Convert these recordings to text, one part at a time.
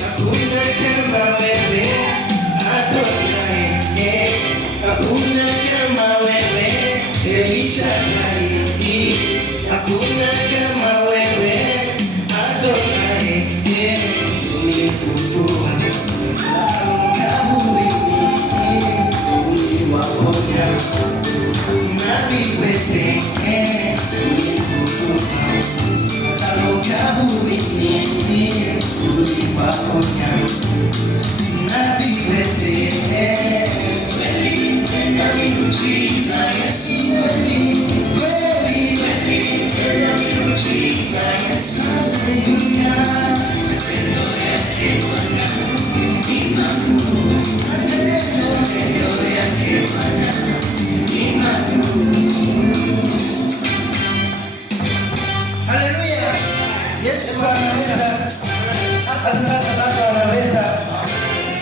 hakuna kama wewe Adonai, hakuna kama wewe Elishadai, hakuna kama wewe Adonai, unifufua kaburini, uliwaponya nabii wete, unifufua kaburini, uliwaponya nabii wete. Tena miujiza Yesu, kweli tena miujiza Yesu, haleluya. Matendo yake Bwana ni makuu, matendo yake Bwana ni makuu. Haleluya. Yesu anaweza, hata sasa bado anaweza.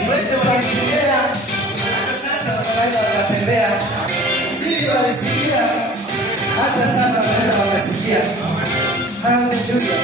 Wote wanatembea, hata sasa wanaweza wakatembea. Sisi walisikia, hata sasa wanaweza wakasikia. Haleluya.